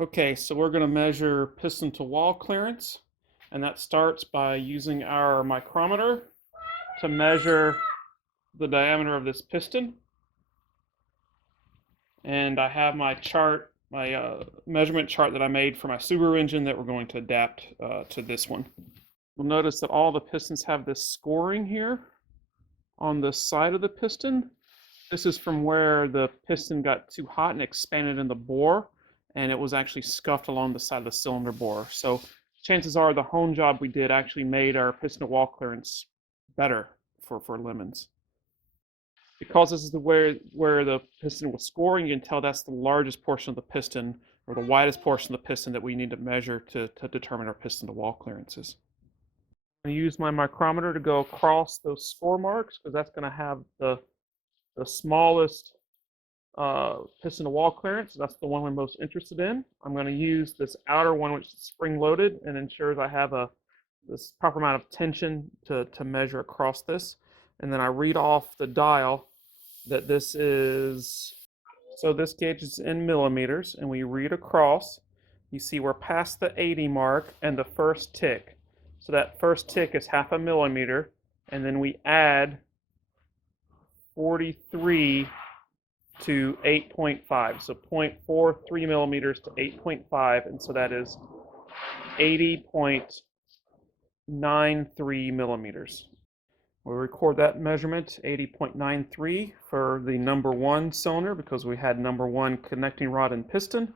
Okay, so we're going to measure piston to wall clearance, and that starts by using our micrometer to measure the diameter of this piston. And I have my chart, my measurement chart that I made for my Subaru engine that we're going to adapt to this one. You'll notice that all the pistons have this scoring here on the side of the piston. This is from where the piston got too hot and expanded in the bore, and it was actually scuffed along the side of the cylinder bore. So chances are the hone job we did actually made our piston to wall clearance better for lemons. Because this is where the piston was scoring, you can tell that's the largest portion of the piston, or the widest portion of the piston that we need to measure to determine our piston to wall clearances. I'm going to use my micrometer to go across those score marks because that's going to have the smallest piston to wall clearance. That's the one we're most interested in. I'm going to use this outer one, which is spring loaded and ensures I have this proper amount of tension to measure across this. And then I read off the dial that this is, so this gauge is in millimeters, and we read across. You see we're past the 80 mark and the first tick. So that first tick is 0.5 millimeter, and then we add 43 to 8.5, so 0.43 millimeters to 8.5, and so that is 80.93 millimeters. We'll record that measurement, 80.93 for the number 1 cylinder because we had number 1 connecting rod and piston,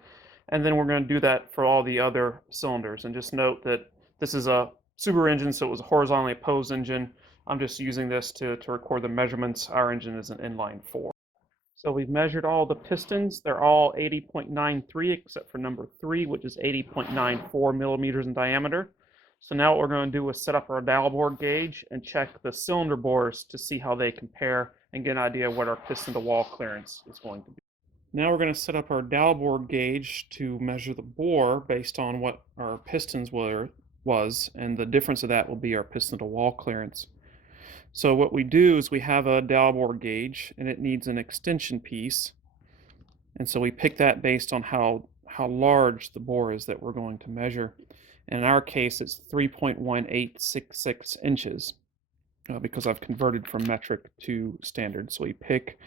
and then we're going to do that for all the other cylinders. And just note that this is a Subaru engine, so it was a horizontally opposed engine. I'm just using this to record the measurements. Our engine is an inline 4. So we've measured all the pistons. They're all 80.93 except for number 3, which is 80.94 millimeters in diameter. So now what we're going to do is set up our dowel bore gauge and check the cylinder bores to see how they compare and get an idea of what our piston to wall clearance is going to be. Now we're going to set up our dowel bore gauge to measure the bore based on what our pistons was, and the difference of that will be our piston to wall clearance. So what we do is we have a dowel bore gauge, and it needs an extension piece, and so we pick that based on how large the bore is that we're going to measure. And in our case, it's 3.1866 inches because I've converted from metric to standard. So we pick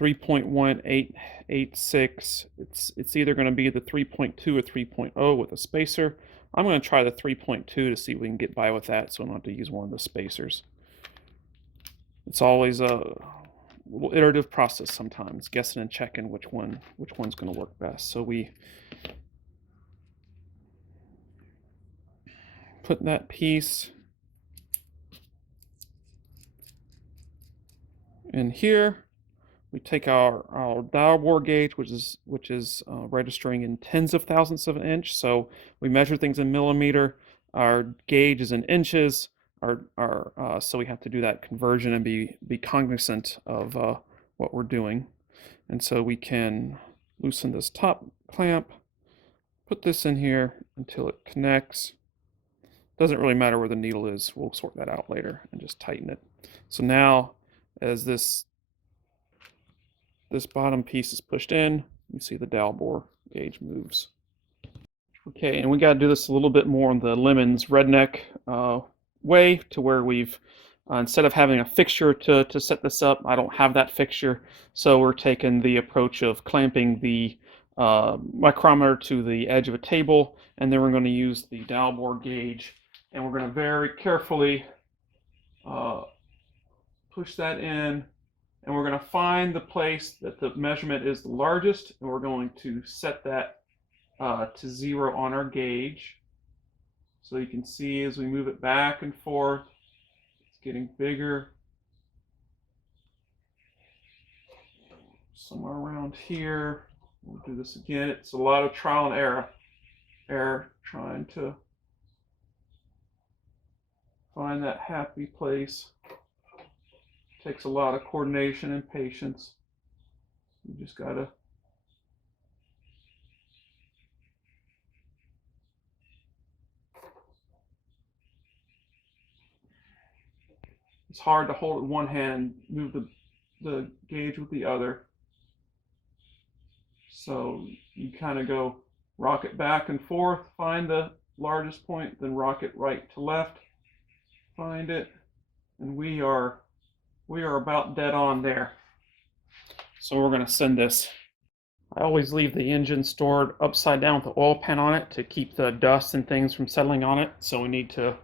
3.1886. It's either going to be the 3.2 or 3.0 with a spacer. I'm going to try the 3.2 to see if we can get by with that, so I don't have to use one of the spacers. It's always a little iterative process sometimes, guessing and checking which one's going to work best. So we put that piece in here. We take our dowel bore gauge, which is registering in tens of thousandths of an inch. So we measure things in millimeter. Our gauge is in inches. So we have to do that conversion and be cognizant of what we're doing. And so we can loosen this top clamp, put this in here until it connects. Doesn't really matter where the needle is. We'll sort that out later and just tighten it. So now, as this bottom piece is pushed in, you see the dowel bore gauge moves. Okay, and we got to do this a little bit more on the Lemons redneck way, to where we've instead of having a fixture to set this up, I don't have that fixture, so we're taking the approach of clamping the micrometer to the edge of a table, and then we're going to use the dowel bore gauge, and we're going to very carefully push that in, and we're going to find the place that the measurement is the largest, and we're going to set that to 0 on our gauge. So you can see as we move it back and forth, it's getting bigger. Somewhere around here. We'll do this again. It's a lot of trial and error trying to find that happy place. Takes a lot of coordination and patience. You just gotta it's hard to hold it with one hand, move the gauge with the other. So you kind of go rock it back and forth, find the largest point, then rock it right to left, find it, and we are about dead on there. So we're going to send this. I always leave the engine stored upside down with the oil pan on it to keep the dust and things from settling on it. So we need to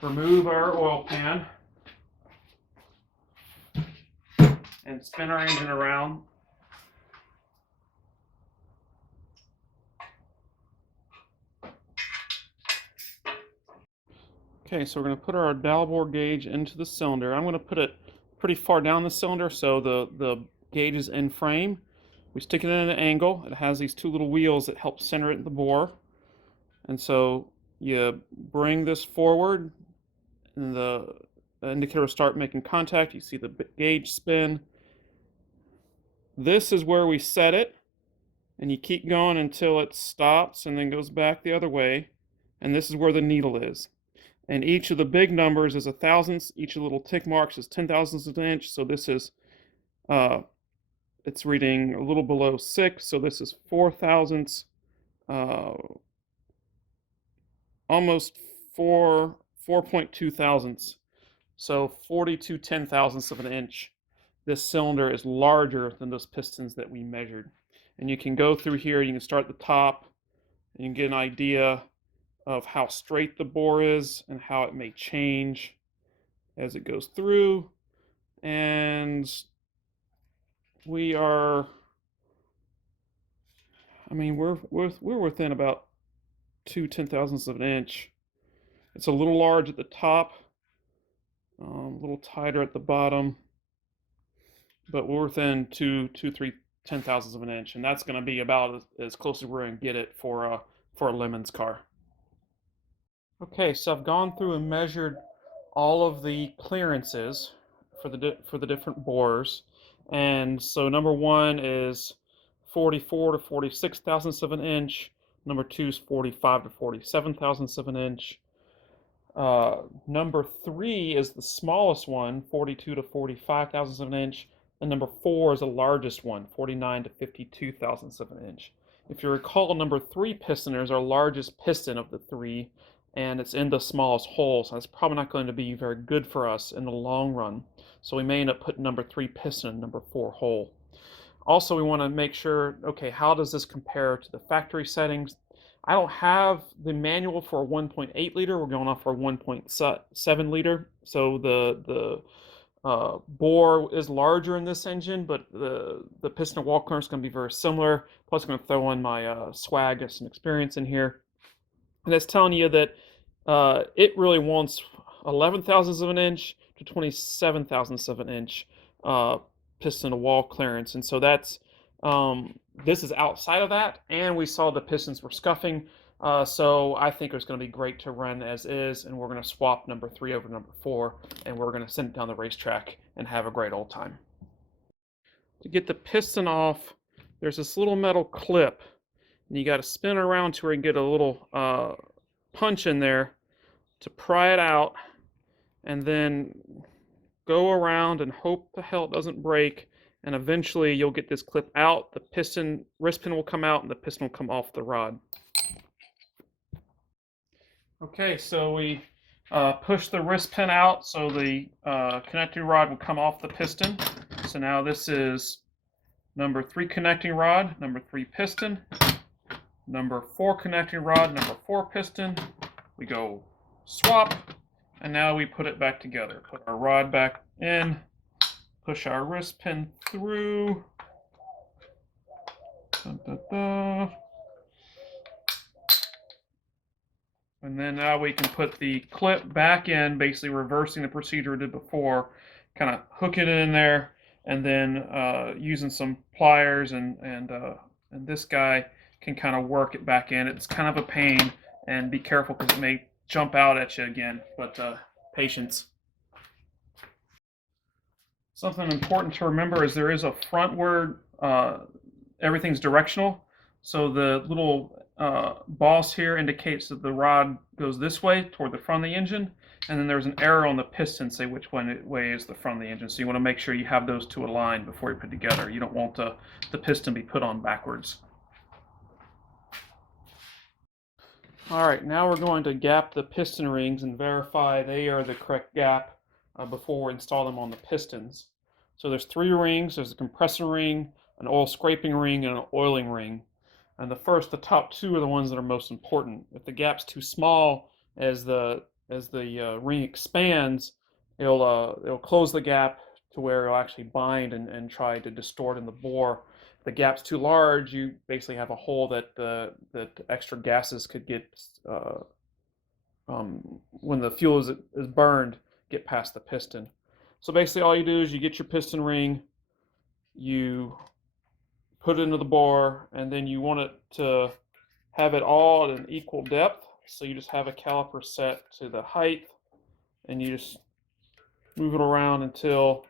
remove our oil pan and spin our engine around. Okay, so we're going to put our dowel bore gauge into the cylinder. I'm going to put it pretty far down the cylinder so the gauge is in frame. We stick it in an angle. It has these two little wheels that help center it in the bore. And so you bring this forward and the indicator will start making contact. You see the gauge spin. This is where we set it, and you keep going until it stops and then goes back the other way. And this is where the needle is. And each of the big numbers is a thousandths. Each of the little tick marks is 10,000ths of an inch. So this is, it's reading a little below 6. So this is 4,000ths, almost 4.2 thousandths. So 42 10,000ths of an inch. This cylinder is larger than those pistons that we measured. And you can go through here, you can start at the top, and you can get an idea of how straight the bore is and how it may change as it goes through. And we are, I mean, we're within about 2 10,000ths of an inch. It's a little large at the top, a little tighter at the bottom, but we're within 3 10,000ths of an inch, and that's going to be about as close as we're going to get it for a Lemon's car. Okay, so I've gone through and measured all of the clearances for the different bores, and so number 1 is 44 to 46 thousandths of an inch. Number 2 is 45 to 47 thousandths of an inch. Number 3 is the smallest one, 42 to 45 thousandths of an inch, and number 4 is the largest one, 49 to 52 thousandths of an inch. If you recall, number 3 piston is our largest piston of the 3, and it's in the smallest hole, so that's probably not going to be very good for us in the long run. So we may end up putting number 3 piston in number 4 hole. Also, we want to make sure, okay, how does this compare to the factory settings? I don't have the manual for a 1.8 liter. We're going off for a 1.7 liter. So the bore is larger in this engine, but the piston and wall clearance is going to be very similar. Plus, I'm going to throw in my swag and some experience in here. And it's telling you that it really wants 11 thousandths of an inch to 27 thousandths of an inch piston to wall clearance. And so that's this is outside of that, and we saw the pistons were scuffing, so I think it's going to be great to run as is, and we're going to swap number 3 over number 4, and we're going to send it down the racetrack and have a great old time. To get the piston off, there's this little metal clip, and you got to spin around to where you get a little punch in there to pry it out, and then go around and hope the hell it doesn't break. And eventually you'll get this clip out, the piston, wrist pin will come out, and the piston will come off the rod. Okay, so we push the wrist pin out so the connecting rod will come off the piston. So now this is number 3 connecting rod, number 3 piston, number 4 connecting rod, number 4 piston. We go swap, and now we put it back together. Put our rod back in. Push our wrist pin through. Da, da, da. And then now we can put the clip back in, basically reversing the procedure we did before. Kind of hook it in there, and then using some pliers and this guy can kind of work it back in. It's kind of a pain, and be careful because it may jump out at you again, but patience. Something important to remember is there is a frontward, everything's directional. So the little boss here indicates that the rod goes this way toward the front of the engine. And then there's an arrow on the piston say which way is the front of the engine. So you want to make sure you have those two aligned before you put together. You don't want the piston be put on backwards. Alright, now we're going to gap the piston rings and verify they are the correct gap before we install them on the pistons. So there's 3 rings. There's a compressor ring, an oil scraping ring, and an oiling ring. And the top 2 are the ones that are most important. If the gap's too small, as the ring expands, it'll close the gap to where it'll actually bind and try to distort in the bore. If the gap's too large, you basically have a hole that extra gases could get when the fuel is burned, get past the piston. So basically, all you do is you get your piston ring, you put it into the bore, and then you want it to have it all at an equal depth. So you just have a caliper set to the height, and you just move it around until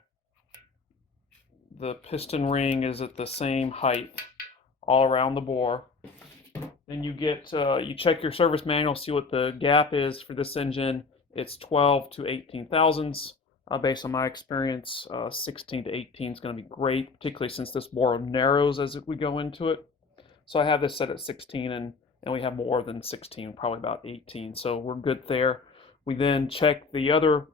the piston ring is at the same height all around the bore. Then you check your service manual, see what the gap is for this engine. It's 12 to 18 thousandths. Based on my experience, 16 to 18 is going to be great, particularly since this bore narrows as we go into it. So I have this set at 16, and we have more than 16, probably about 18. So we're good there. We then check the other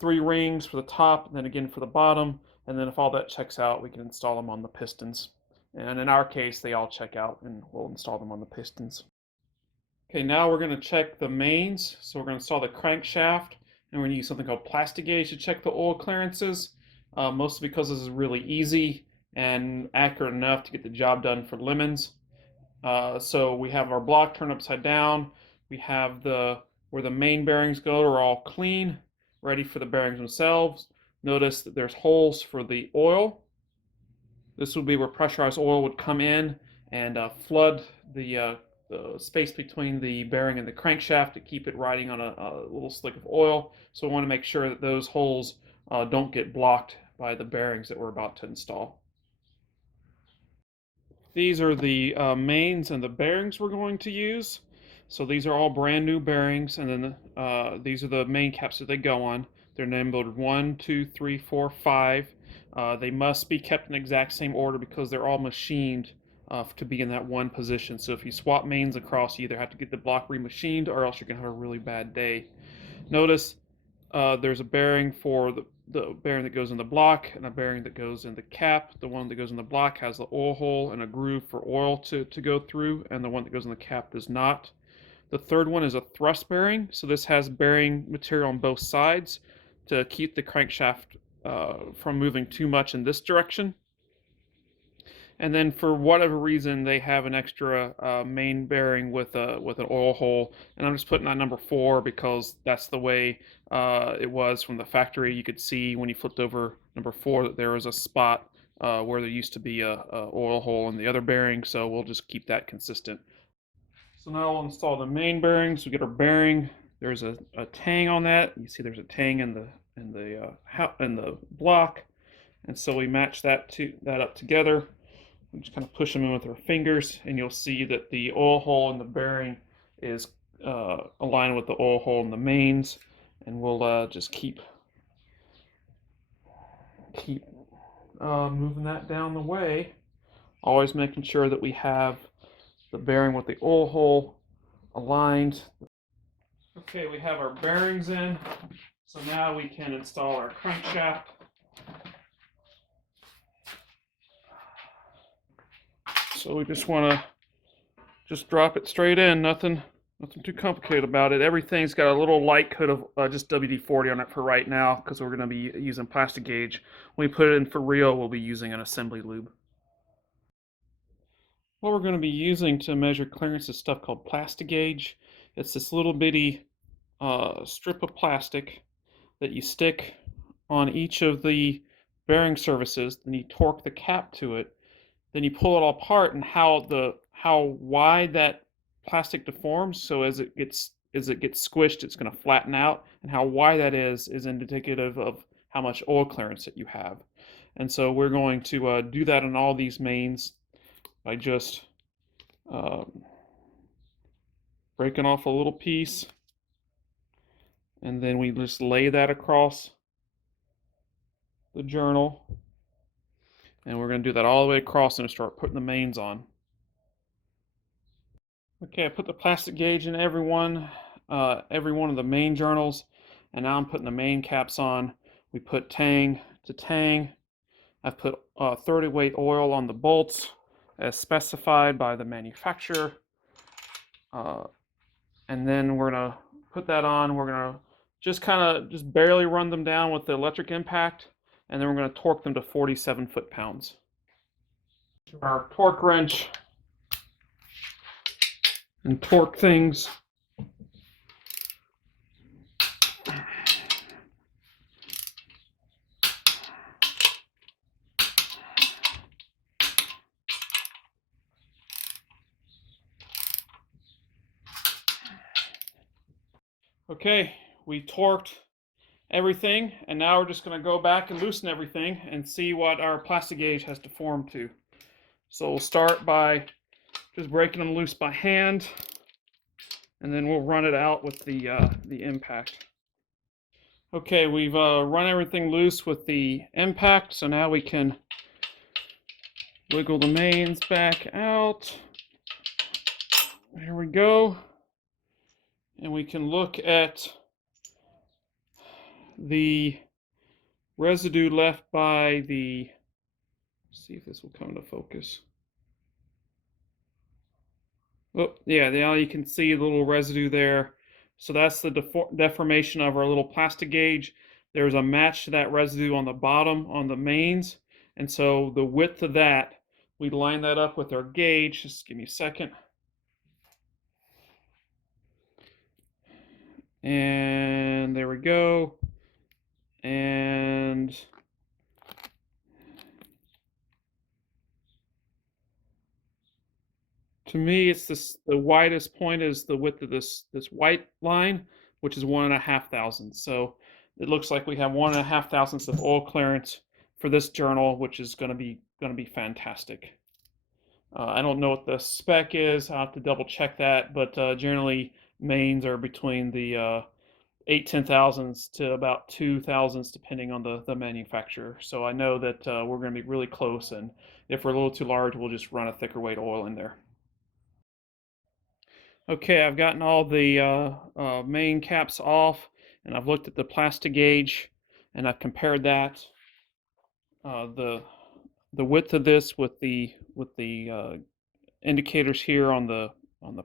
3 rings for the top, and then again for the bottom. And then if all that checks out, we can install them on the pistons. And in our case, they all check out, and we'll install them on the pistons. Okay, now we're going to check the mains. So we're going to install the crankshaft, and we're going to use something called plastic gauge to check the oil clearances, mostly because this is really easy and accurate enough to get the job done for lemons. So we have our block turned upside down. We have where the main bearings go are all clean, ready for the bearings themselves. Notice that there's holes for the oil. This would be where pressurized oil would come in and flood the space between the bearing and the crankshaft to keep it riding on a little slick of oil. So we want to make sure that those holes don't get blocked by the bearings that we're about to install. These are the mains and the bearings we're going to use. So these are all brand new bearings, and then these are the main caps that they go on. They're numbered 1, 2, 3, 4, 5. They must be kept in the exact same order because they're all machined to be in that one position. So if you swap mains across, you either have to get the block remachined or else you're going to have a really bad day. Notice there's a bearing for the bearing that goes in the block and a bearing that goes in the cap. The one that goes in the block has the oil hole and a groove for oil to go through, and the one that goes in the cap does not. The third one is a thrust bearing. So this has bearing material on both sides to keep the crankshaft from moving too much in this direction. And then for whatever reason, they have an extra main bearing with an oil hole, and I'm just putting that number 4 because that's the way it was from the factory. You could see when you flipped over number 4 that there was a spot where there used to be a oil hole in the other bearing, so we'll just keep that consistent. So now we'll install the main bearings. We get our bearing. There's a tang on that. You see there's a tang in the block, and so we match that up together. We just kind of push them in with our fingers, and you'll see that the oil hole in the bearing is aligned with the oil hole in the mains, and we'll just keep moving that down the way, always making sure that we have the bearing with the oil hole aligned. Okay, we have our bearings in, so now we can install our crankshaft. So we just want to just drop it straight in, nothing too complicated about it. Everything's got a little light coat of just WD-40 on it for right now because we're going to be using plastic gauge. When we put it in for real, we'll be using an assembly lube. What we're going to be using to measure clearance is stuff called plastic gauge. It's this little bitty strip of plastic that you stick on each of the bearing surfaces, then you torque the cap to it, then you pull it all apart, and how wide that plastic deforms. So as it gets squished, it's going to flatten out, and how wide that is indicative of how much oil clearance that you have. And so we're going to do that on all these mains by just breaking off a little piece, and then we just lay that across the journal, and we're going to do that all the way across and start putting the mains on. Okay, I put the plastic gauge in every one of the main journals, and now I'm putting the main caps on. We put tang to tang. I've put 30 weight oil on the bolts as specified by the manufacturer. And then we're gonna put that on. We're gonna just barely run them down with the electric impact, and then we're gonna torque them to 47 foot-pounds. Our torque wrench and torque things. Okay, we torqued everything, and now we're just going to go back and loosen everything and see what our plastic gauge has deformed to. So we'll start by just breaking them loose by hand, and then we'll run it out with the impact. Okay, we've run everything loose with the impact, so now we can wiggle the mains back out. Here we go. And we can look at the residue left by the, let's see if this will come to focus. Oh, yeah, now you can see the little residue there. So that's the deformation of our little plastic gauge. There's a match to that residue on the bottom on the mains. And so the width of that, we line that up with our gauge. Just give me a second. And there we go. And to me, it's the widest point is the width of this white line, which is 1.5 thousandths. So it looks like we have 1.5 thousandths of oil clearance for this journal, which is going to be fantastic. I don't know what the spec is. I'll have to double check that, but generally mains are between the 8/10 thousandths to about 2 thousandths, depending on the manufacturer. So I know that we're going to be really close, and if we're a little too large, we'll just run a thicker weight oil in there. Okay, I've gotten all the main caps off, and I've looked at the plastic gauge, and I've compared that the width of this with the indicators here on the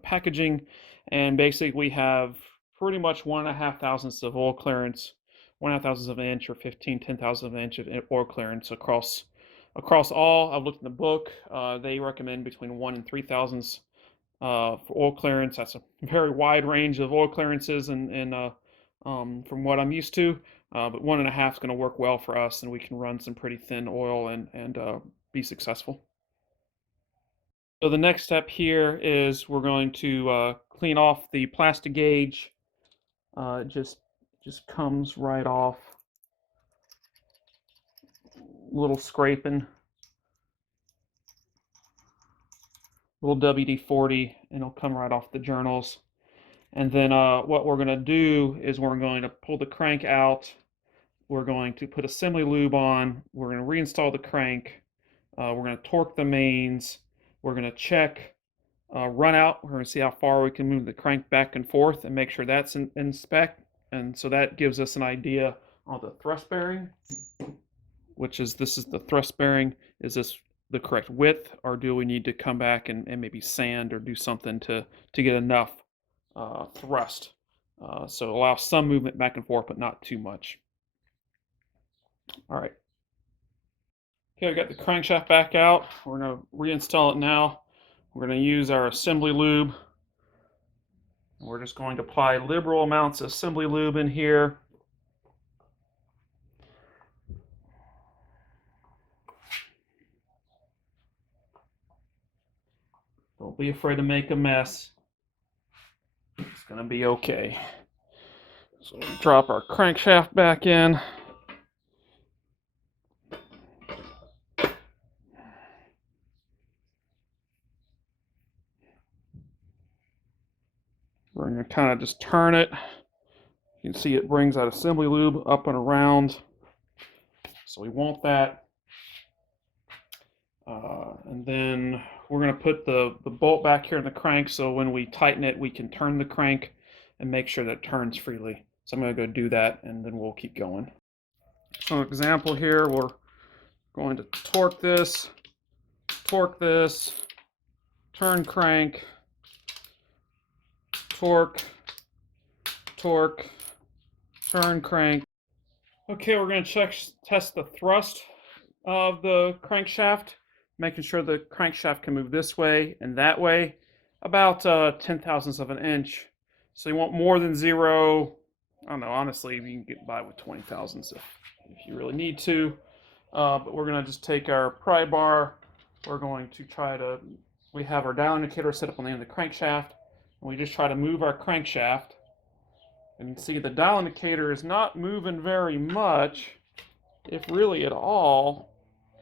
packaging, and basically we have pretty much 1.5 thousandths of oil clearance, 1.5 thousandths of an inch, or 10 thousandths of an inch of oil clearance across all. I've looked in the book. They recommend between 1 and 3 thousandths for oil clearance. That's a very wide range of oil clearances, and from what I'm used to. But 1.5 is going to work well for us, and we can run some pretty thin oil and be successful. So the next step here is we're going to clean off the plastic gauge. It just comes right off. Little scraping. Little WD-40, and it'll come right off the journals. And then what we're going to do is we're going to pull the crank out. We're going to put assembly lube on. We're going to reinstall the crank. We're going to torque the mains. We're going to check run out. We're going to see how far we can move the crank back and forth and make sure that's in spec. And so that gives us an idea on the thrust bearing, which is this is the thrust bearing. Is this the correct width, or do we need to come back and maybe sand or do something to get enough thrust? So allow some movement back and forth, but not too much. All right. Okay, we got the crankshaft back out. We're going to reinstall it now. We're going to use our assembly lube. We're just going to apply liberal amounts of assembly lube in here. Don't be afraid to make a mess. It's going to be okay. So we'll drop our crankshaft back in. We're going to kind of just turn it. You can see it brings that assembly lube up and around. So we want that. And then we're going to put the bolt back here in the crank, so when we tighten it, we can turn the crank and make sure that it turns freely. So I'm going to go do that, and then we'll keep going. So an example here, we're going to torque this, turn crank, torque, turn crank. Okay, we're going to test the thrust of the crankshaft, making sure the crankshaft can move this way and that way, about 10 thousandths of an inch. So you want more than 0. I don't know, honestly, you can get by with 20 thousandths if you really need to. But we're going to just take our pry bar. We're going to we have our dial indicator set up on the end of the crankshaft, and we just try to move our crankshaft. And you can see the dial indicator is not moving very much, if really at all.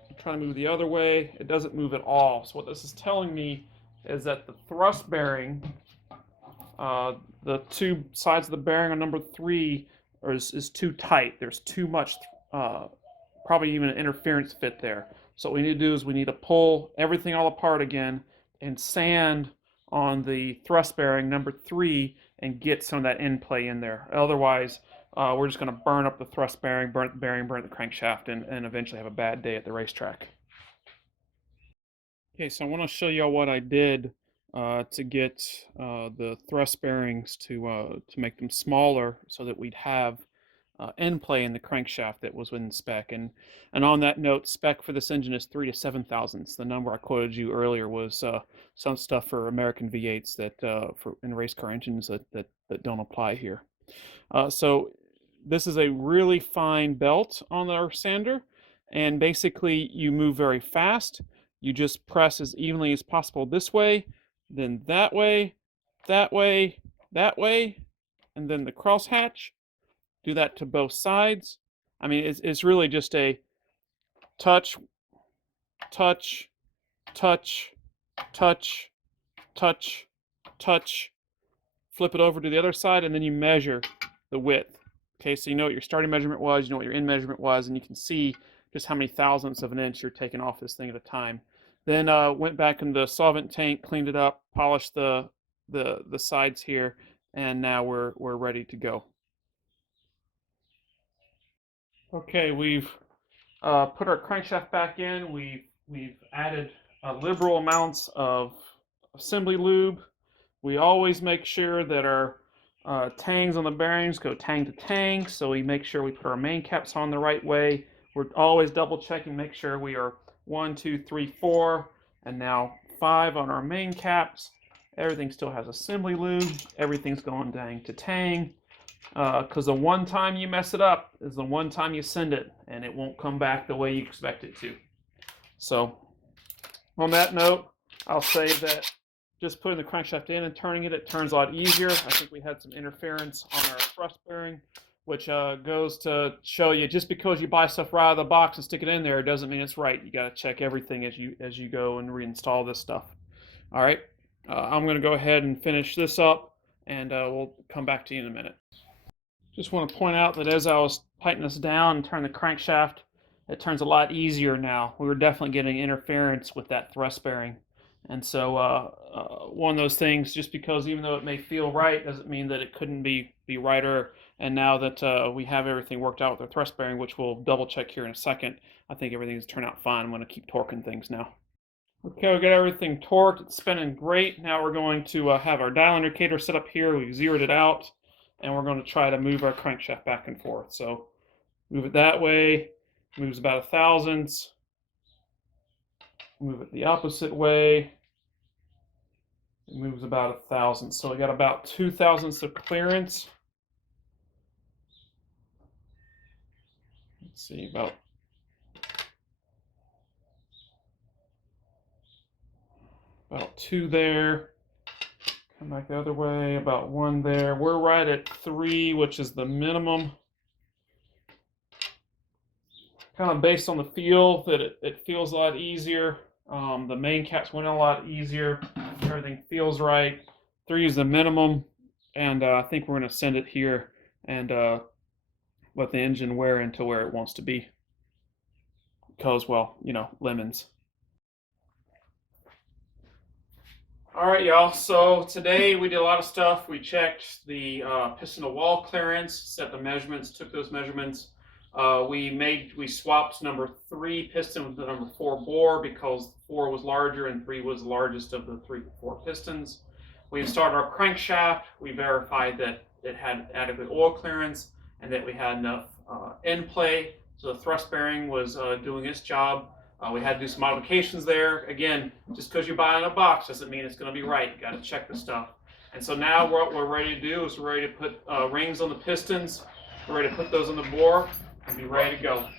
I'm trying to move the other way, it doesn't move at all. So what this is telling me is that the thrust bearing, the two sides of the bearing on number 3 is too tight. There's too much, probably even an interference fit there. So what we need to do is we need to pull everything all apart again and sand on the thrust bearing number 3 and get some of that end play in there. Otherwise, we're just going to burn up the thrust bearing, burn the bearing, burn the crankshaft, and eventually have a bad day at the racetrack. Okay, so I want to show you all what I did to get the thrust bearings to make them smaller so that we'd have end play in the crankshaft that was within spec. And on that note, spec for this engine is 3 to 7 thousandths. The number I quoted you earlier was some stuff for American V8s that for in race car engines that don't apply here. So this is a really fine belt on our sander, and basically you move very fast. You just press as evenly as possible this way, then that way, that way, that way, and then the crosshatch. Do that to both sides. I mean, it's really just a touch, touch, touch, touch, touch, touch, flip it over to the other side, and then you measure the width. Okay, so you know what your starting measurement was, you know what your end measurement was, and you can see just how many thousandths of an inch you're taking off this thing at a time. Then went back in the solvent tank, cleaned it up, polished the sides here, and now we're ready to go. Okay, we've put our crankshaft back in. We've added liberal amounts of assembly lube. We always make sure that our tangs on the bearings go tang to tang, so we make sure we put our main caps on the right way. We're always double checking, make sure we are 1, 2, 3, 4, and now 5 on our main caps. Everything still has assembly lube. Everything's going tang to tang. Because the one time you mess it up is the one time you send it, and it won't come back the way you expect it to. So, on that note, I'll say that just putting the crankshaft in and turning it, it turns a lot easier. I think we had some interference on our thrust bearing, which goes to show you just because you buy stuff right out of the box and stick it in there doesn't mean it's right. You got to check everything as you go and reinstall this stuff. All right, I'm going to go ahead and finish this up, and we'll come back to you in a minute. Just want to point out that as I was tightening this down and turning the crankshaft, it turns a lot easier now. We were definitely getting interference with that thrust bearing. And so one of those things, just because even though it may feel right, doesn't mean that it couldn't be righter. And now that we have everything worked out with our thrust bearing, which we'll double check here in a second, I think everything's turned out fine. I'm going to keep torquing things now. Okay, we got everything torqued. It's spinning great. Now we're going to have our dial indicator set up here. We've zeroed it out, and we're going to try to move our crankshaft back and forth. So move it that way, moves about 1 thousandths. Move it the opposite way, it moves about 1 thousandths. So we got about 2 thousandths of clearance. Let's see, about about 2 there. Come back the other way, about 1 there. We're right at 3, which is the minimum. Kind of based on the feel that it feels a lot easier. The main caps went a lot easier. Everything feels right. 3 is the minimum, and I think we're going to send it here and let the engine wear into where it wants to be. Because, well, you know, lemons. All right, y'all. So today we did a lot of stuff. We checked the piston to wall clearance, set the measurements, took those measurements. We swapped number 3 piston with the number 4 bore because 4 was larger and 3 was the largest of the 4 pistons. We installed our crankshaft. We verified that it had adequate oil clearance and that we had enough end play, so the thrust bearing was doing its job. We had to do some modifications there. Again, just because you buy it in a box doesn't mean it's going to be right. You got to check the stuff. And so now what we're ready to do is we're ready to put rings on the pistons. We're ready to put those on the bore and be ready to go.